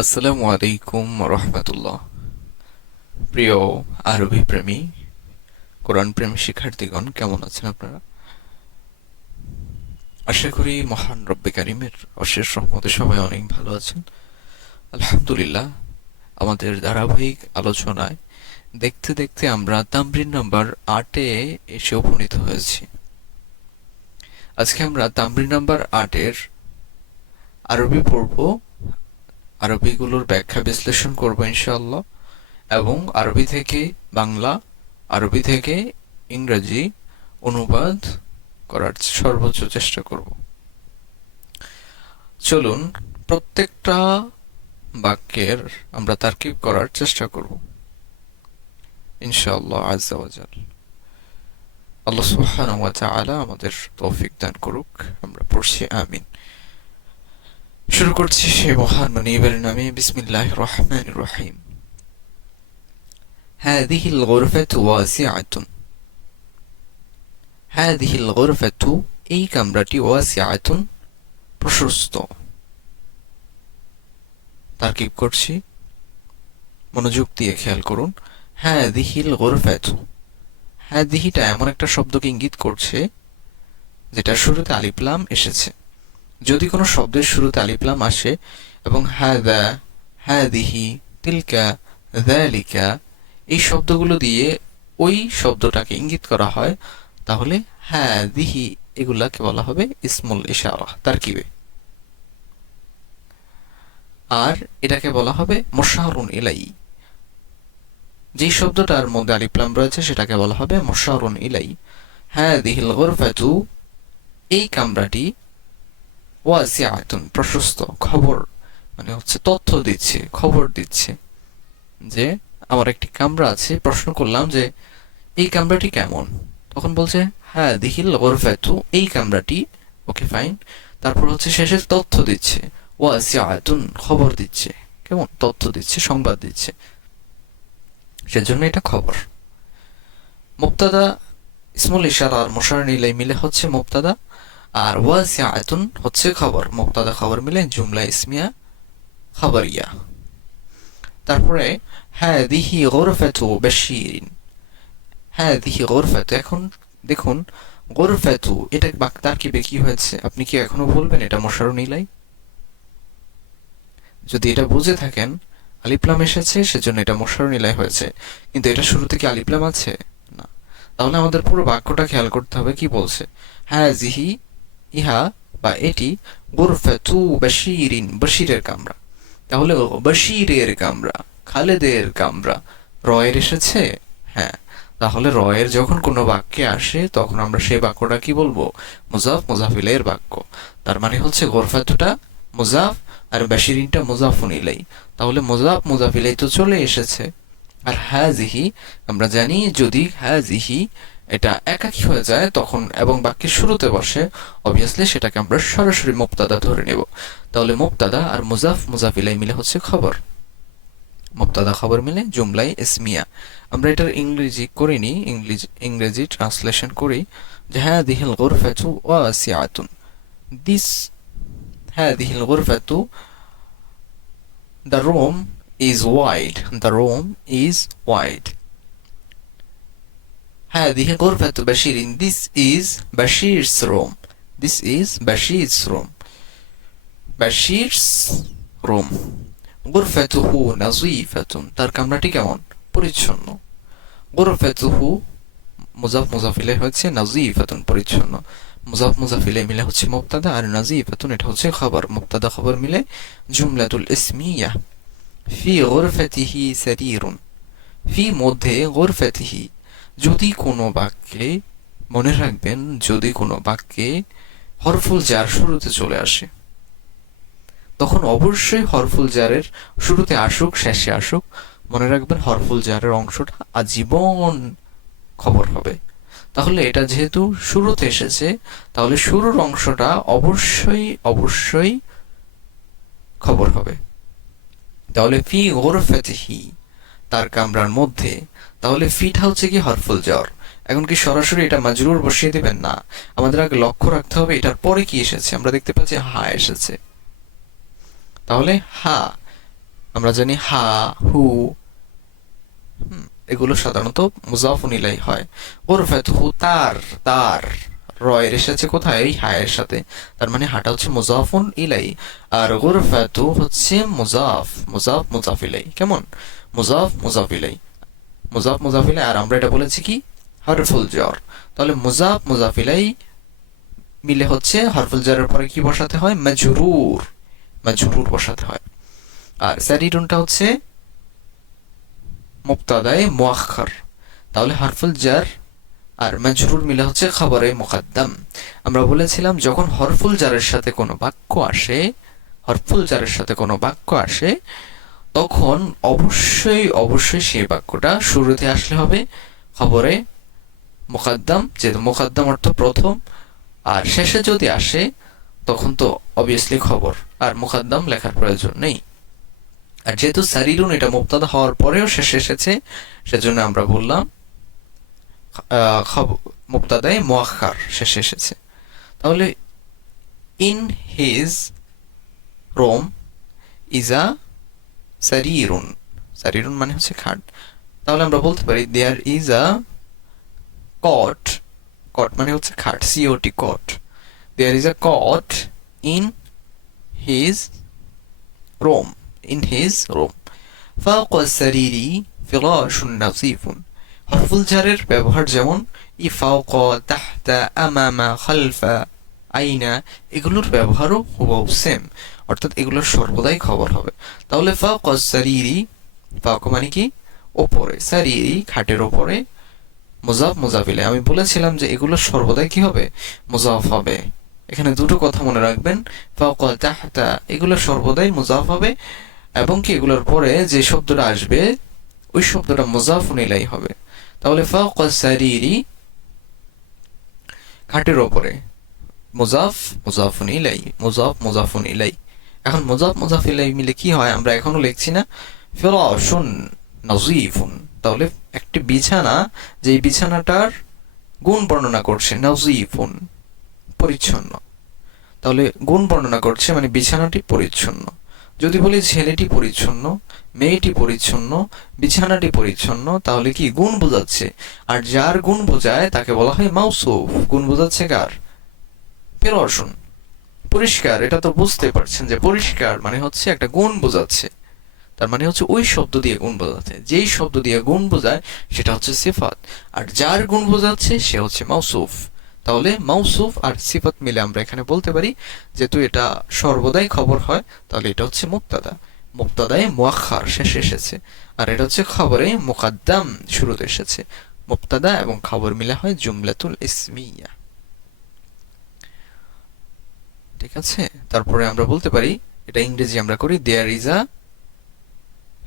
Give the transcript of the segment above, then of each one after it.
আসসালামু আলাইকুম রহমতুল্লাহ। প্রিয় আরবি প্রেমী, কোরআন প্রেমী শিক্ষার্থীগণ, কেমন আছেন আপনারা? আশা করি মহান রব্বে কারিমের অশেষ রহমতে সবাই অনেক ভালো আছেন। আলহামদুলিল্লাহ। আমাদের ধারাবাহিক আলোচনায় দেখতে দেখতে আমরা তামরিন নাম্বার 8-এ এসে উপনীত হয়েছি। আজকে আমরা তামরিন নাম্বার 8-এর আরবি পড়ব, আরবিগুলোর ব্যাখ্যা বিশ্লেষণ করব ইনশাআল্লাহ, এবং আরবি থেকে বাংলা, আরবি থেকে ইংরেজি অনুবাদ করার সর্বোচ্চ চেষ্টা করব। চলুন প্রত্যেকটা বাক্যের আমরা তারকিব করার চেষ্টা করব ইনশাআল্লাহ আজ্জা ওয়া জাল। আল্লাহ সুবহানাহু ওয়া তাআলা আমাদের তৌফিক দান করুক। আমরা পড়ছি আমিন। শুরু করছি সেই মহান মনিবের নামে। বিসমিল্লাহির রহমানির রহিম। হাযিহিল গুরফাতু ওয়াসিআতুন। হাযিহিল গুরফাতু, এই কামরাটি, ওয়াসিআতুন, প্রশস্ত। তারকিব করছি, মনোযোগ দিয়ে খেয়াল করুন। হাযিহিল গুরফাতু, হাযিহিটা এমন একটা শব্দকে ইঙ্গিত করছে যেটা শুরুতে আলিফ লাম এসেছে। যদি কোনো শব্দের শুরুতে আলিফ লাম আসে এবং হাযা, হাযিহি, তিলকা, যালিকা এই শব্দগুলো দিয়ে ওই শব্দটাকে ইঙ্গিত করা হয়, তাহলে হাযিহি এগুলাকে বলা হবে ইসমুল ইশারা তারকিবে। আর এটাকে বলা হবে মুশারুন ইলাই। যেই শব্দটার মধ্যে আলিফ লাম রয়েছে সেটাকে বলা হবে মুশারুন ইলাই। হাযিহিল গুরফাতু, এই কামরাটি, ওয়াসিআতুন, প্রশস্ত। খবর মানে হচ্ছে তথ্য দিচ্ছে, খবর দিচ্ছে যে আমার একটি কামরা আছে। প্রশ্ন করলাম যে এই কামরাটি কেমন, তখন বলছে হাযিহিল গুরফাতু, এই কামরাটি। ওকে, ফাইন। তারপর হচ্ছে শেষে তথ্য দিচ্ছে, ওয়াসিআতুন, খবর দিচ্ছে। কেমন? তথ্য দিচ্ছে, সংবাদ দিচ্ছে, সেজন্য এটা খবর। মুবতাদা, ইসমুল ইশারা আর মুশারুন ইলাই মিলে হচ্ছে মুবতাদা, আর ওয়াসিআতুন হচ্ছে খবর। মুবতাদা খবর মিলে জুমলা ইসমিয়া খাবারিয়া। তারপরে হাযিহি গুরফাতু বাশীরিন। হাযিহি গুরফাতু, এখন দেখুন গুরফাতু এটা তারকিবে কি হয়েছে, আপনি কি এখনো বলবেন এটা মুশারুন ইলাই? যদি এটা বুঝে থাকেন, আলিফ লাম এসেছে সেজন্য এটা মুশারুন ইলাই হয়েছে, কিন্তু এটা শুরুতে কি আলিফ লাম আছে? না। তাহলে আমাদের পুরো বাক্যটা খেয়াল করতে হবে কি বলছে। হাযিহি, ইহা বা এটি, গুরফাতু বাশীরিন, বশীরের কামরা। তাহলে বশীরের কামরা, খালেদের কামরা, রয়ের এসেছে। হ্যাঁ, তাহলে রয়ের যখন কোনো বাক্যে আসে তখন আমরা সেই বাক্যটা কি বলবো? মুজাফ মুজাফ ইলাইহির বাক্য। তার মানে হচ্ছে গোরফাতুটা মুজাফ আর বাশিরিনটা মুজাফুন ইলাই। তাহলে মুজাফ মুজাফ ইলাই তো চলে এসেছে। আর হাযিহি, আমরা জানি যদি হাযিহি এটা একাকী হয়ে যায় তখন এবং বাক্যের শুরুতে বসে, অবভিয়াসলি সেটাকে আমরা সরাসরি মুবতাদা ধরে নেব। তাহলে মুবতাদা আর মুজাফ মুজাফ ইলাই মিলে হচ্ছে খবর। মুবতাদা খবর মিলে জুমলাই ইসমিয়া। আমরা এটার ইংরেজি করিনি, ইংরেজি ট্রান্সলেশন করি যে হাযিহিল গুরফাতু ওয়াসিআতুন। দিস, হাযিহিল গুরফাতু, the room is wide, the room is wide. هذه غرفة بشير, this is Bashir's room, this is Bashir's room, Bashir's room. গুরফাতুহু নাযীফাতুন, তার কামরাটি কেমন? পরিচ্ছন্ন। গুরফাতুহু মুজাফ মুজাফ ইলাইহি হচ্ছে, নাযীফাতুন, পরিচ্ছন্ন। মুজাফ মুজাফ ইলাইহি মিলে হচ্ছে মুবতাদা, আর নাযীফাতুন এটা হচ্ছে খবর। মুবতাদা খবর মিলে জুমলাতুল ইসমিয়া। ফি গুরফাতিহি সারীরুন, ফি মধ্যে, গুরফাতিহি যদি কোনো বাক্যে, মনে রাখবেন যদি কোনো বাক্যে হরফুল জার শুরুতে চলে আসে তখন অবশ্যই হরফুল জারের শুরুতে আসুক শেষে আসুক, মনে রাখবেন হরফুল জারের অংশটা আজীবন খবর হবে। তাহলে এটা যেহেতু শুরুতে এসেছে, তাহলে শুরুর অংশটা অবশ্যই অবশ্যই খবর হবে। তাহলে ফি গুরফাতিহি, তার কামরার মধ্যে, তাহলে ফিটা হচ্ছে কি হরফুল জার। এখন কি সরাসরি এটা মাজরুর বসিয়ে দিবেন? না, আমাদের আগে লক্ষ্য রাখতে হবে এটার পরে কি এসেছে। আমরা দেখতে পাচ্ছি হা এসেছে, তাহলে হা, আমরা জানি হা, হু, এগুলো সাধারণত মুজাফুন ইলাই হয়। গুরফাতুহু তার, তার রয়ের এসেছে কোথায়? এই হায়ের সাথে। তার মানে হাটা হচ্ছে মুজাফুন ইলাই, আর গুরফাতু হচ্ছে মুজাফ, মুজাফ মুজাফ ইলাই। কেমন? মুজাফ মুজাফ ইলাই, মুজাফ মুজাফ ইলাই। আর আমরা এটা বলেছি কি হরফুল জ্বর। তাহলে মুজাফ মুজাফ ইলাই মিলে হচ্ছে হরফুল জ্বরের পরে কি বসাতে হয়? মাজরুর, মাজরুর বসাতে হয়। আর সারিরুনটা হচ্ছে মুবতাদায়ে মুআখখার। তাহলে হরফুল জার আর মাজরুর মিলে হচ্ছে খবরে মুকদ্দম। আমরা বলেছিলাম যখন হরফুল জারের সাথে কোনো বাক্য আসে, হরফুল জারের সাথে কোনো বাক্য আসে, তখন অবশ্যই অবশ্যই সেই বাক্যটা শুরুতে আসলে হবে খবরে মুকদ্দম, যেহেতু মুকদ্দম অর্থ প্রথম। আর শেষে যদি আসে তখন তো অবভিয়াসলি খবর, আর মুকদ্দম লেখার প্রয়োজন নেই। আর যেহেতু সারিরুন এটা মুবতাদা হওয়ার পরেও শেষে এসেছে, সেজন্য আমরা বললাম মুবতাদায়ে মুআখখার শেষে এসেছে। তাহলে in his room is a সারিরুন, সারিরুন মানে হচ্ছে খাট। তাহলে আমরা বলতে পারি দেয়ার ইজ আ কট, কট মানে হচ্ছে খাট, C O T cot. There is a cot in his room, in his room. ফাওকা সারিরি ফিরাশুন নাযীফুন। হরফুল জারের ব্যবহার যেমন ই, ফাওকা, তাহতা, আমামা, খালফা, আইনা, এগুলোর ব্যবহারও হুবহু সেম, অর্থাৎ এগুলোর সর্বদাই খবর হবে। তাহলে ফাওকা সারিরি, ফাওকা মানে কি? ওপরে, সারিরি খাটের ওপরে, মুজাফ মুজাফ ইলাইহি। আমি বলেছিলাম যে এগুলো সর্বদাই কি হবে? মুজাফ হবে। এখানে দুটো কথা মনে রাখবেন, ফাওকা, তাহতা এগুলো সর্বদাই মুজাফ হবে, এবং কি এগুলোর পরে যে শব্দটা আসবে ওই শব্দটা মুজাফুন ইলাইহি হবে। তাহলে ফাওকা সারিরি খাটের ওপরে, মুজাফ মুজাফুন ইলাইহি, মুজাফ মুজাফুন ইলাইহি। এখন মুজাফ মুজাফ ইলাইহি মিলে কি হয়? আমরা এখনো লিখছি না ফিরাশুন নাযীফুন। তাহলে একটি বিছানা, যে বিছানাটার গুণ বর্ণনা করছে, নাযীফুন পরিচ্ছন্ন। তাহলে গুণ বর্ণনা করছে মানে বিছানাটি পরিচ্ছন্ন। যদি বলি ছেলেটি পরিচ্ছন্ন, মেয়েটি পরিচ্ছন্ন, বিছানাটি পরিচ্ছন্ন, তাহলে কি গুণ বোঝাচ্ছে। আর যার গুণ বোঝায় তাকে বলা হয় মাউসুফ। গুণ বোঝাচ্ছে কার? ফিরাশুন, পরিষ্কার। এটা তো বুঝতে পারছেন যে পরিষ্কার মানে হচ্ছে একটা গুণ বোঝাচ্ছে। তার মানে হচ্ছে ওই শব্দ দিয়ে গুণ বোঝাচ্ছে, যেই শব্দ দিয়ে গুণ বোঝায় সেটা হচ্ছে সিফাত, আর যার গুণ বোঝাচ্ছে সে হচ্ছে মাউসুফ। তাহলে মাউসুফ আর সিফাত মিলে আমরা এখানে বলতে পারি যেহেতু এটা সর্বদাই খবর হয়, তাহলে এটা হচ্ছে মুবতাদা, মুবতাদায়ে মুআখখার শেষে এসেছে, আর এটা হচ্ছে খবরে মুকদ্দম শুরুতে এসেছে। মুবতাদা এবং খবর মিলে হয় জুমলাতুল ইসমিয়া। ঠিক আছে? তারপরে আমরা বলতে পারি, এটা ইংরেজি আমরা করি, দেয়ার ইজ আ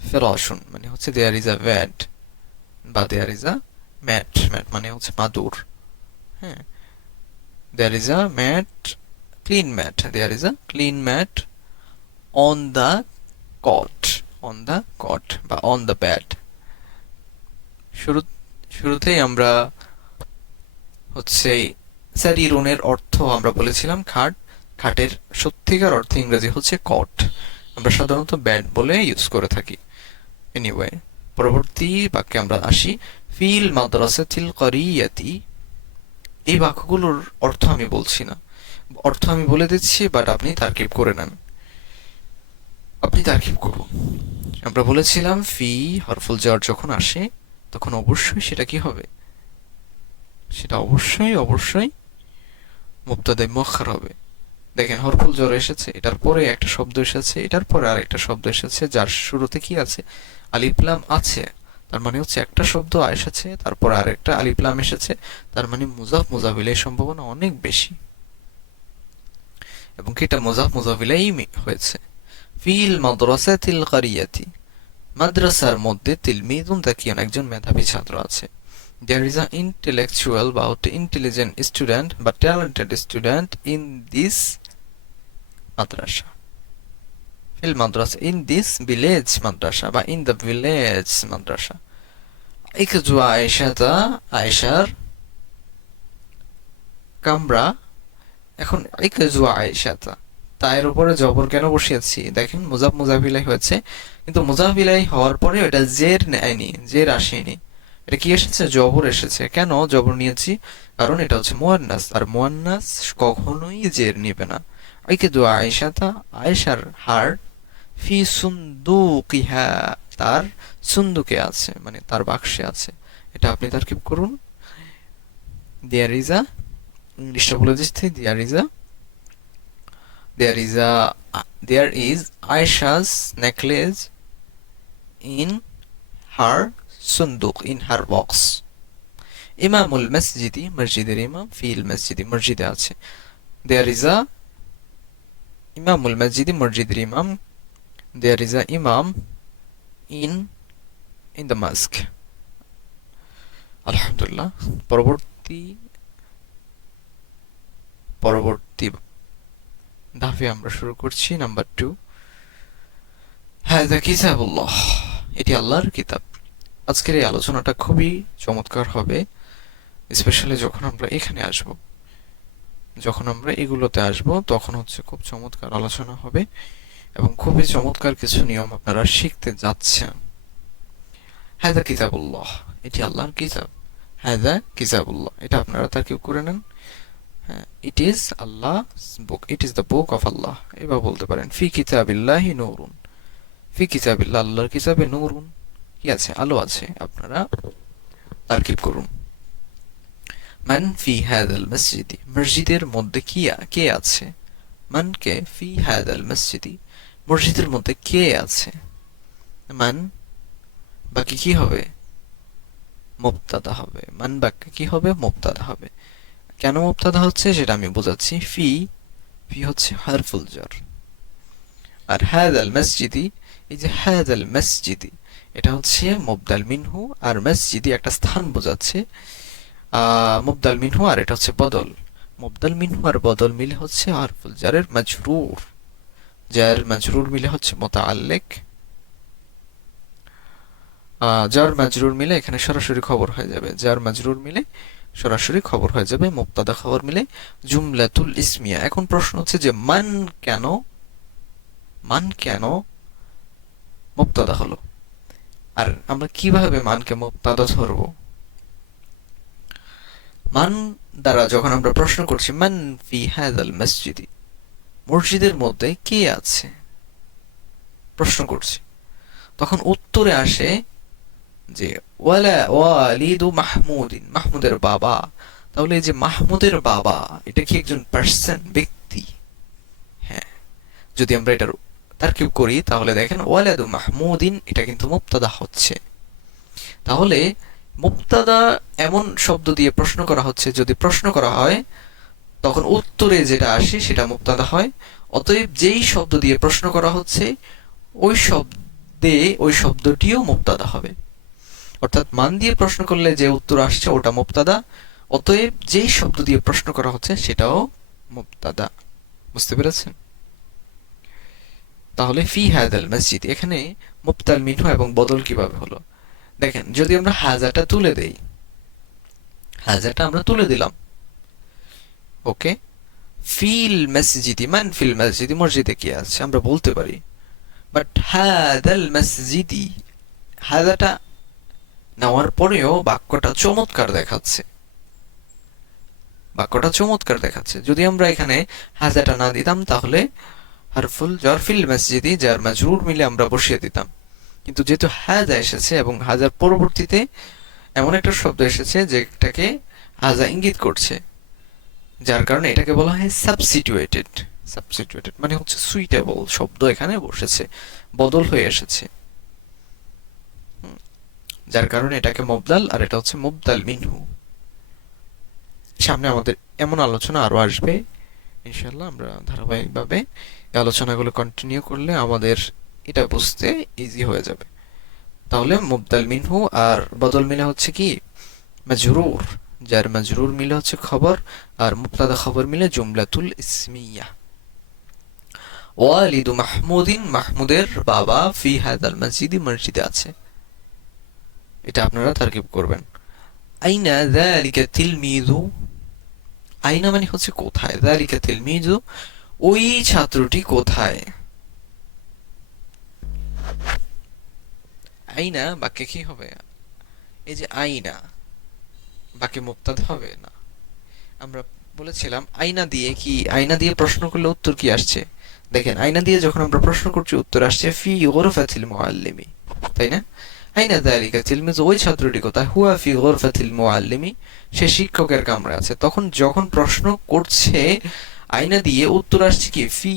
ফিরাশুন মানে হচ্ছে দেয়ার ইজ আ বেড, বা there is a mat, mat মানে হচ্ছে মাদুর। হ্যাঁ, there is a mat, clean mat, there is a clean mat on the cot, on the cot বা অন দ্য ব্যাড। শুরুতেই আমরা হচ্ছে সারিরুনের অর্থ আমরা বলেছিলাম খাট, খাটের সত্যিকার অর্থ ইংরেজি হচ্ছে কট, আমরা সাধারণত ব্যাড বলে ইউজ করে থাকি। এনিওয়ে, পরবর্তী বাক্যে আমরা আসি। ফিল মাদ্রাসাতিল ক্বরিয়াতি, এই বাক্যগুলোর অর্থ আমি বলছি না, অর্থ আমি বলে দিচ্ছি, বাট আপনি তারকিব করে নেন, আপনি তারকিব করুন। আমরা বলেছিলাম ফি হরফুল জার যখন আসে তখন অবশ্যই সেটা কি হবে? সেটা অবশ্যই অবশ্যই মুবতাদায়ে মুআখখার হবে। দেখেন হরফুল জার এসেছে, এটার পরে একটা শব্দ এসেছে, এটার পরে আর একটা শব্দ এসেছে যার শুরুতে কি আছে? আলিফ লাম আছে। তার মানে হচ্ছে একটা শব্দ এসেছে, তারপর আর একটা আলিফ লাম এসেছে, তার মানে মুজাফ মুজাফ ইলাইহির সম্ভাবনা অনেক বেশি, এবং কি এটা মুজাফ মুজাফ ইলাইহি হয়েছে। ফিল মাদ্রাসাতিল ক্বরিয়াতি, মাদ্রাসার মধ্যে তিলমিদুন তাকিয়ান একজন মেধাবী ছাত্র আছে। There is an intellectual বা intelligent student বা talented student in this madrasa. ফিল মাদ্রাসা, in this village madrasa বা in the village madrasa. ইকজু আয়েশাতা, আয়েশার কামরা। এখন ইকজু আয়েশাতা তায়ের উপরে জবর কেন বসিয়েছি? দেখেন মুজাফ মুজাফিলাই হয়েছে, কিন্তু মুজাফিলাই হওয়ার পরে এটা জের নেয়নি, জের আসেনি। এটা কি এসেছে? জবর এসেছে। কেন জবর নিয়েছি? কারণ এটা হচ্ছে মুয়ান্নাস, আর মুয়ান্নাস কখনোই জের নিবে না। আইকিদু আয়েশাতা, আয়েশার হার, ফি সুন্দুকিহা, তার সুন্দুকে আছে, মানে তার বাক্সে আছে। এটা আপনি তারকিব করুন। দেয়ার ইজ আ, ইংলিশটা বলে দিচ্ছি, there is a there is Aisha's necklace in her sunduk, in her box. ইমামুল মসজিদি, মসজিদের ইমাম, ফিল মসজিদি, মসজিদে আছে। there is a ইমামুল মসজিদি, মসজিদের ইমাম, there is a imam in the mosque. আলহামদুলিল্লাহ। পরবর্তী পরবর্তী ধাপে আমরা শুরু করছি নাম্বার 2। হাযা কিতাবুল্লাহ, এটি আল্লাহর কিতাব। আজকের এই আলোচনাটা খুবই চমৎকার হবে, স্পেশালি যখন আমরা এখানে আসব, যখন আমরা এগুলোতে আসব তখন হচ্ছে খুব চমৎকার আলোচনা হবে এবং খুবই চমৎকার কিছু নিয়ম আপনারা শিখতে যাচ্ছেন। হাযা কিতাবুল্লাহ, এটি আল্লাহর কিতাব। হাযা কিতাবুল্লাহ, এটা আপনারা তারকিব করে নেন। It is Allah's book, it is the book of Allah, এবার বলতে পারেন। ফি কিতাবিল্লাহি নূরুন, ফি কিতাবিল্লাহ, আল্লাহর কিতাবে নূরুন, কি আছে? আলো আছে। আপনারা তারকিব করুন। মান ফি হাযাল মসজিদি, মসজিদের মধ্যে কে আছে? মান কে, ফি হাযাল মসজিদি, মসজিদের মধ্যে কে আছে? মান বাকি কি হবে? মুবতাদা হবে। মান বাক্য কি হবে? মুবতাদা হবে। কেন মুবতাদা হচ্ছে সেটা আমি বোঝাচ্ছি। ফি হচ্ছে হারফুল জার, আর হাযাল মসজিদি, এই যে হাযাল মসজিদি, এটা হচ্ছে মুবদাল মিনহু, আর মসজিদি একটা স্থান বোঝাচ্ছে। মুবদাল মিনহু, আর এটা হচ্ছে বদল। মুবদাল মিনহু আর বদল মিলে হচ্ছে হারফুল জারের মাজরুর, জার মাজরুর মিলে হচ্ছে মুতাআল্লিক। জার মাজরুর মিলে এখানে সরাসরি খবর হয়ে যাবে, জার মাজরুর মিলে সরাসরি খবর হয়ে যাবে, মুবতাদা খবর মিলে জুমলাতুল ইসমিয়া। এখন প্রশ্ন হচ্ছে যে মান কেন মুবতাদা হলো, আর আমরা কিভাবে মানকে মুবতাদা ধরবো? মান দ্বারা যখন আমরা প্রশ্ন করছি মান ফি হাযাল মসজিদি, মসজিদের মধ্যে কে আছে প্রশ্ন করছি, তখন উত্তরে আসে যে ওয়ালিদু মাহমুদিন, মাহমুদের বাবা। তাহলে এই যে মাহমুদের বাবা, এটা কি একজন পার্সন, ব্যক্তি? হ্যাঁ। যদি আমরা এটার তারকিব করি তাহলে দেখেন ওয়ালাদু মাহমুদিন, এটা কিন্তু মুবতাদা হচ্ছে। তাহলে মুবতাদা এমন শব্দ দিয়ে প্রশ্ন করা হচ্ছে, যদি প্রশ্ন করা হয় তখন উত্তরে যেটা আসে সেটা মুবতাদা হয়। অতএব যেই শব্দ দিয়ে প্রশ্ন করা হচ্ছে ওই শব্দটিও মুবতাদা হবে। অর্থাৎ মান দিয়ে প্রশ্ন করলে যে উত্তর আসছে ওটা মুবতাদা, অতএব যেই শব্দ দিয়ে প্রশ্ন করা হচ্ছে সেটাও মুবতাদা। বুঝতে পেরেছেন? তাহলে ফি হাযাল মসজিদ, এখানে মুবতাল মিনহু এবং বদল কিভাবে হলো দেখেন। যদি আমরা হাজাটা তুলে দেই, হাজাটা আমরা তুলে দিলাম, ওকে। ফিল মসজিদি, মান ফিল মসজিদি, মসজিদে কি আছে আমরা বলতে পারি, বাট হাযাল মসজিদি, হাজাটা নেওয়ার পরেও বাক্যটা চমৎকার দেখাচ্ছে, বাক্যটা চমৎকার দেখাচ্ছে। যদি আমরা এখানে হাজাটা না দিতাম তাহলে হারফুল জার ফিল মসজিদি, জার মাজরুর মিলে আমরা বসিয়ে দিতাম। কিন্তু যেহেতু হাজা এসেছে এবং হাজার পরবর্তীতে এমন একটা শব্দ এসেছে যেটাকে হাজা ইঙ্গিত করছে, যার কারণে এটাকে বলা হয় সাবস্টিটিউটেড। সাবস্টিটিউটেড মানে হচ্ছে সুইটেবল শব্দ এখানে বসেছে, বদল হয়ে এসেছে, যার কারণে এটাকে মুবদাল, আর এটা হচ্ছে মুবদাল মিনহু। সামনে আমাদের এমন আলোচনা আরো আসবে ইনশাআল্লাহ। আমরা ধারাবাহিকভাবে এই আলোচনাগুলো কন্টিনিউ করলে আমাদের এটা বুঝতে ইজি হয়ে যাবে। তাহলে মুবদাল মিনহু আর বদল মিলে হচ্ছে কি মাজরুর, যার মাজরুর মিলে হচ্ছে খবর, আর মুবতাদা খবর মিলে জুমলাতুল ইসমিয়া। ওয়ালিদু মাহমুদিন, মাহমুদের বাবা, ফি হাযাল মসজিদি, মসজিদে আছে। এটা আপনারা তারকিব করবেন। আইনা যালিকা তিলমিযু, আইনা মানে হচ্ছে কোথায়, যালিকা তিলমিযু ওই ছাত্রটি কোথায়? আইনা বাক্যে কি হবে? এই যে আইনা বাক্যে মুক্তাদ হবে না। আমরা বলেছিলাম আইনা দিয়ে কি, আইনা দিয়ে প্রশ্ন করলে উত্তর কি আসছে? দেখেন, আইনা দিয়ে যখন আমরা প্রশ্ন করছি উত্তর আসছে ফি গুরফাতিল মুআল্লিমি, তাই না? আইনা যালিকা তিলমিজ, ওই ছাত্রটি কোথায়? হুয়া ফি গুরফাতিল মুআল্লিমি, সে শিক্ষকের কামরায় আছে। তখন যখন প্রশ্ন করছে আইনা দিয়ে, উত্তর আসছে কি? ফি।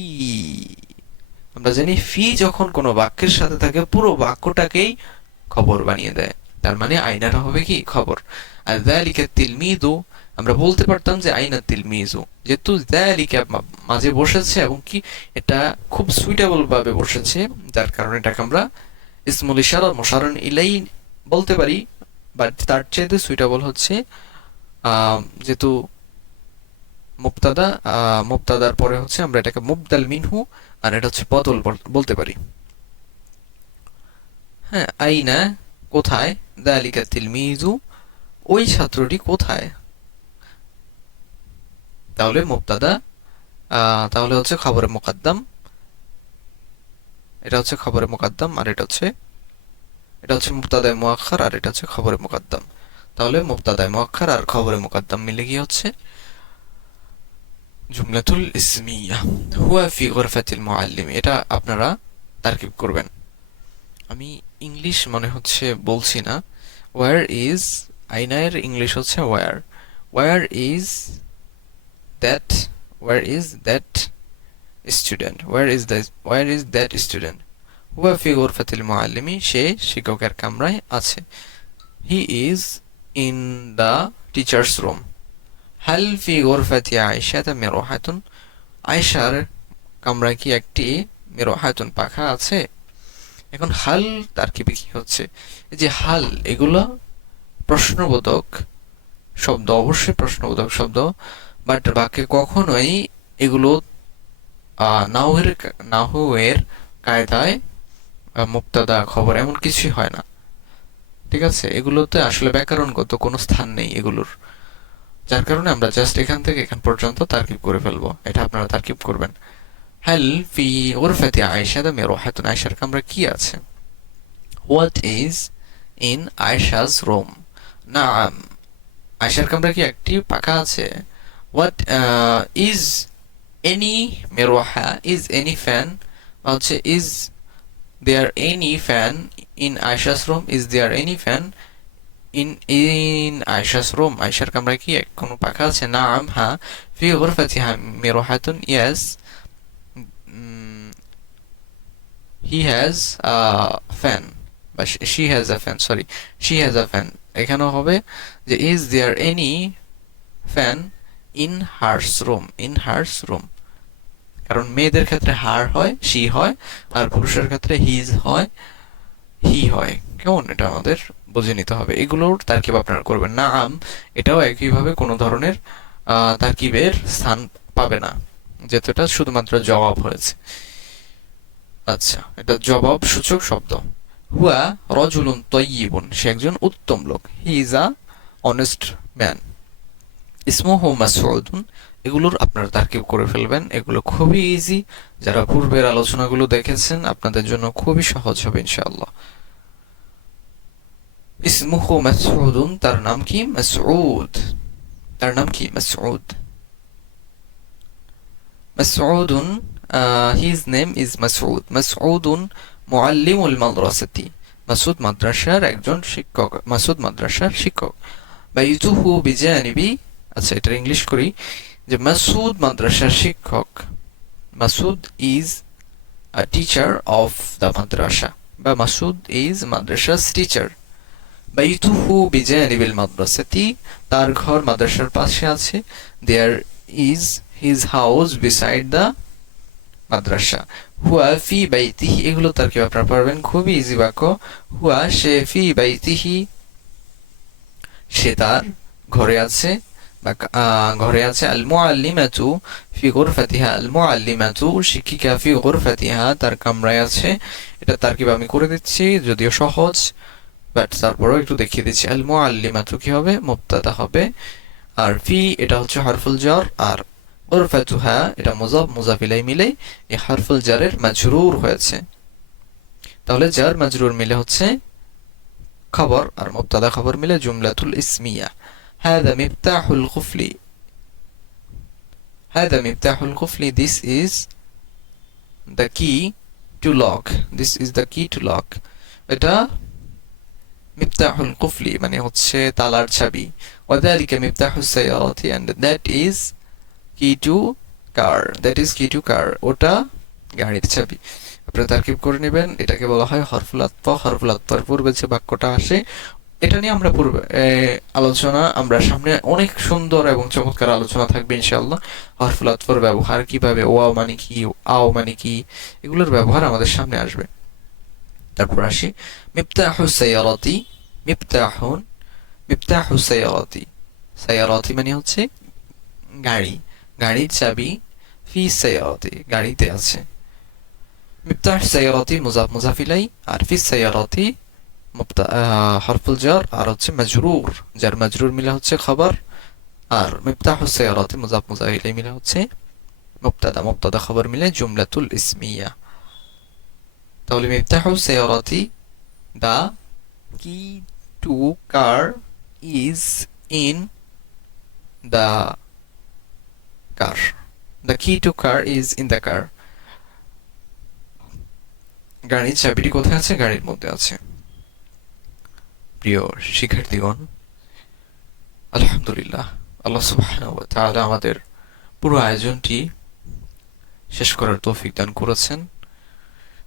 আমরা জানি ফি যখন কোনো বাক্যের সাথে থাকে পুরো বাক্যটাকেই খবর বানিয়ে দেয়, তার মানে আইনাটা হবে কি? খবর। আর যালিকা তিলমিদু, আমরা বলতে পারতাম যে আইনা তিলমিজু, যেহেতু যালিকা মাঝে বসেছে এবং কি এটা খুব সুইটেবল ভাবে বসেছে, যার কারণে এটাকে আমরা ইসমুল ইশারা মুশারুন ইলাই বলতে পারি। বাট তার চেয়ে সুইটেবল হচ্ছে যেহেতু মুবতাদা, মুবতাদার পরে হচ্ছে আমরা এটাকে মুবদাল মিনহু, আর এটা হচ্ছে বদল বলতে পারি। হ্যাঁ, আইনা কোথায়, যালিকা তিলমিজু ওই ছাত্রটি কোথায়, তাহলে মুবতাদা, তাহলে হচ্ছে খবরে মুকাদ্দাম, এটা হচ্ছে খবরে মুকাদ্দাম, আর এটা হচ্ছে মুবতাদায়ে মুআক্খার, আর এটা হচ্ছে খবরে মুকাদ্দাম। তাহলে মুবতাদায়ে মুআক্খার আর খবরে মুকাদ্দাম মিলে গিয়ে হচ্ছে জুমলাতুল ইসমিয়া। হুয়া ফি গুরফাতিল মুআল্লিম, এটা আপনারা তারকিব করবেন। আমি ইংলিশ মনে হচ্ছে বলছি না। ওয়্যার ইজ, আইনায়ের ইংলিশ হচ্ছে where. Where is that, where is that student, where is that student. হুয়া ফি গুরফাতিল মুআল্লিমি, সে শিক্ষকের কামরায় আছে। He is in the teachers room. হাল ফি গুরফাতি আয়েশাতা মিরওয়াহাতুন, আয়েশার কামরায় কি একটি মিরওয়াহাতুন পাখা আছে? এখন হাল তারকিবে কি হচ্ছে? এই যে হাল, এগুলো প্রশ্নবোধক শব্দ, অবশ্যই প্রশ্নবোধক শব্দ, বাট বাক্যে কখনোই এগুলো নাহওয়ের কায়দায় মুবতাদা খবর এমন কিছুই হয় না। ঠিক আছে, এগুলোতে আসলে ব্যাকরণগত কোনো স্থান নেই এগুলোর, যার কারণে আমরা জাস্ট এখান থেকে এখান পর্যন্ত তারকিব করে ফেলবো। এটা আপনারা তারকিব করবেন। হাল ফি গুরফাতি আয়েশাতা মিরওয়াহাতুন, আয়েশার কামরা কি আছে? What is in Ayesha's room? নাআম, আয়েশার কামরা কি একটি পাখা আছে? হোয়াট ইজ এনি মিরওয়াহা, ইজ এনি ফ্যান, হচ্ছে is there any fan in Ayesha's room, is there any fan in Ayesha's room, আয়েশার কামরায় কি কোনো পাখা আছে? নাআম, হ্যাঁ। ফি গুরফাতিহা মিরওয়াহাতুন, yes. He has a fan, বা she has a fan, sorry, she has a fan. এখানেও হবে যে is there any fan in hers room, in hers room, কারণ মেয়েদের ক্ষেত্রে হার হয়, শি হয়, আর পুরুষের ক্ষেত্রে হিজ হয়, হি হয়। কেমন, এটা আমাদের বুঝে নিতে হবে। এগুলোর তারকিব আপনারা করবেন। নাআম, এটাও একইভাবে কোনো ধরনের তারকিবের স্থান পাবে না, যেহেতু এটা শুধুমাত্র জবাব হয়েছে। আচ্ছা, এটা জবাব সূচক শব্দ। হুয়া রজুলুন তয়্যিবুন, সে একজন উত্তম লোক। He is a honest man. ইসমুহু মাসউদুন, এগুলোর আপনারা তারকিব করে ফেলবেন। এগুলো খুবই ইজি, যারা পূর্বের আলোচনাগুলো দেখেছেন আপনাদের জন্য খুবই সহজ হবে ইনশাআল্লাহ। ইসমুহু মাসউদুন, তার নাম কি? মাসউদ, তার নাম কি? মাসউদ। মাসউদুন, হিজ নেম ইজ মাসউদ। মাসউদুন মুআল্লিমুল মাদ্রাসাতি, মাসউদ মাদ্রাসার একজন শিক্ষক, মাসউদ মাদ্রাসার শিক্ষক। বাইতুহু বিজানিবি, আচ্ছা এটার ইংলিশ করি, যে মাসউদ মাদ্রাসার শিক্ষক। Masud is a teacher of the madrasa, বা মাসুদ ইজ মাদ্রাসাস টিচার। বাইতুহু বিজানিবিল মাদ্রাসাতি, তার ঘর মাদ্রাসার পাশে আছে। There is his house beside the madrasa. হুয়া ফি বাইতিহি, এগুলো তার কি আপনারা পারবেন, খুবই ইজি বাক্য। হুয়া, সে, ফি বাইতিহি, সে তার ঘরে আছে, বা ঘরে আছে। আল মুআল্লিমাতু ফি গুরফাতিহা, আল মুআল্লিমাতু শিক্ষিকা, ফি গুরফাতিহা তার কামরায় আছে। এটা তারকিব আমি করে দিচ্ছি, যদিও সহজ, বাট তারপরেও একটু দেখিয়ে দিচ্ছি। আল মুআল্লিমাতু কি হবে? মুবতাদা হবে, আর ফি এটা হচ্ছে হরফুল jar, আর উরফাতুহা এটা মুজাফ মুজাফ ইলাই মিলে এই হারফুল জারের মাজরুর হয়েছে। তাহলে জার মাজরুর মিলে হচ্ছে খবর, আর মুবতাদা খবর মিলে জুমলাতুল ইসমিয়া। হাদা মিফতাহুল কুফলি, হাদা মিফতাহুল কুফলি, this is the key to lock, this is the key to lock. এটা মিফতাহুল কুফলি মানে হচ্ছে তালার চাবি। ওয়াদালিকা মিফতাহুস সাইয়ারাতি, and that is key to car, that is key to car, ওটা গাড়ির চাবি। আপনারা তারকিব করে নেবেন। এটাকে বলা হয় হরফুল আতফ। হরফুল আতফের পূর্বে যে বাক্যটা আসে এটা নিয়ে আমরা পূর্বে আলোচনা, আমরা সামনে অনেক সুন্দর এবং চমৎকার আলোচনা থাকবে ইনশাআল্লাহ। হরফুল আতফের ব্যবহার কিভাবে, ওয়াও মানে কি, আও মানে কি, এগুলোর ব্যবহার আমাদের সামনে আসবে। তারপর আসি মিফতাহুস সাইয়ারাতি, মিফতাহুন, মিফতাহুস সাইয়ারাতি, সাইয়ারাতি মানে হচ্ছে গাড়ি, গাড়ির চাবি, ফি সাইয়ারাতি গাড়িতে আছে। মিফতাহ সাইয়ারাতি মুজাফ মুজাফ ইলাই, আর ফি সাইয়ারাতি হরফুল জার আর হচ্ছে মাজরুর, জার মাজরুর মিলে হচ্ছে খবর, আর মিফতাহুস সাইয়ারাতি মুজাফ মুজাফ ইলাই মিলে হচ্ছে মুবতাদা, মুবতাদা খবর মিলে জুমলাতুল ইসমিয়া। তাহলে মিফতাহুস সাইয়ারাতি, the key to car is in the car, the key to car is in the car, গাড়ির চাবিটি কোথায় আছে, গাড়ির মধ্যে আছে। প্রিয় শিক্ষার্থীগণ, আলহামদুলিল্লাহ আল্লাহ সুবহানাহু ওয়া তাআলা আমাদের পুরো আয়োজনটি শেষ করার তৌফিক দান করেছেন।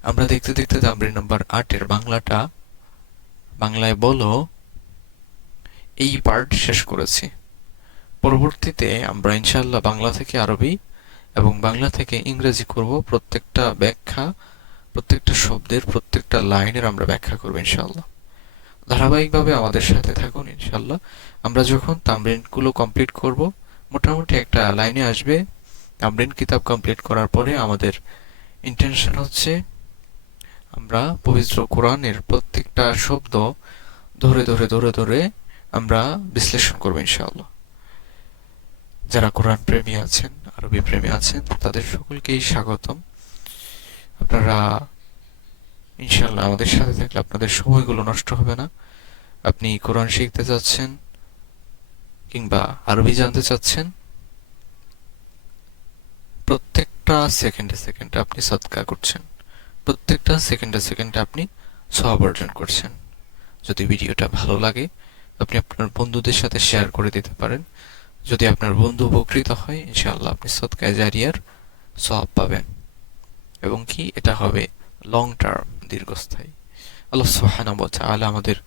আমরা দেখতে দেখতে তামরিন নাম্বার 8 এর বাংলাটা, বাংলায় বলো এই পার্ট শেষ করেছি। পরবর্তীতে আমরা ইনশাআল্লাহ বাংলা থেকে আরবি এবং বাংলা থেকে ইংরেজি করব। প্রত্যেকটা ব্যাখ্যা, প্রত্যেকটা শব্দের, প্রত্যেকটা লাইনের আমরা ব্যাখ্যা করব ইনশাআল্লাহ। ধারাবাহিকভাবে আমাদের সাথে থাকুন ইনশাআল্লাহ। আমরা যখন তামরিনগুলো কমপ্লিট করব, মোটামুটি একটা লাইনে আসবে। তামরিন কিতাব কমপ্লিট করার পরে আমাদের ইন্টেনশন হচ্ছে আমরা পবিত্র কোরআনের প্রত্যেকটা শব্দ ধরে ধরে ধরে ধরে আমরা বিশ্লেষণ করব ইনশাআল্লাহ। যারা কোরআন প্রেমী আছেন, আরবি প্রেমী আছেন, তাদের সকলকেই স্বাগতম। আপনারা ইনশাআল্লাহ আমাদের সাথে থাকলে আপনাদের সময়গুলো নষ্ট হবে না। আপনি কোরআন শিখতে চাচ্ছেন কিংবা আরবি জানতে চাচ্ছেন, প্রত্যেকটা সেকেন্ডে সেকেন্ডে আপনি সাদকা করছেন, প্রত্যেকটা সেকেন্ডে সেকেন্ডে আপনি সওয়াব অর্জন করছেন। যদি ভিডিওটা ভালো লাগে আপনি আপনার বন্ধুদের সাথে শেয়ার করে দিতে পারেন। যদি আপনার বন্ধু উপকৃত হয় ইনশাআল্লাহ আপনি সদকায়ে জারিয়ার সওয়াব পাবেন, এবং কি এটা হবে লং টার্ম, দীর্ঘস্থায়ী। আল্লাহ সুবহানাহু ওয়া তাআলা আমাদের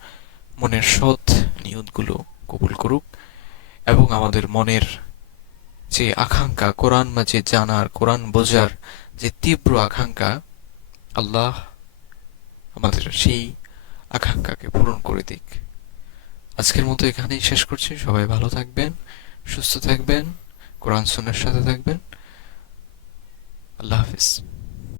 মনের সৎ নিয়তগুলো কবুল করুক, এবং আমাদের মনের যে আকাঙ্ক্ষা কোরআন মাজিদ জানার, কোরআন বোঝার যে তীব্র আকাঙ্ক্ষা, আল্লাহ আমাদের সেই আকাঙ্ক্ষাকে পূরণ করে দিক। আজকের মতো এখানেই শেষ করছি। সবাই ভালো থাকবেন, সুস্থ থাকবেন, কোরআন সুন্নাহর সাথে থাকবেন। আল্লাহ হাফিজ।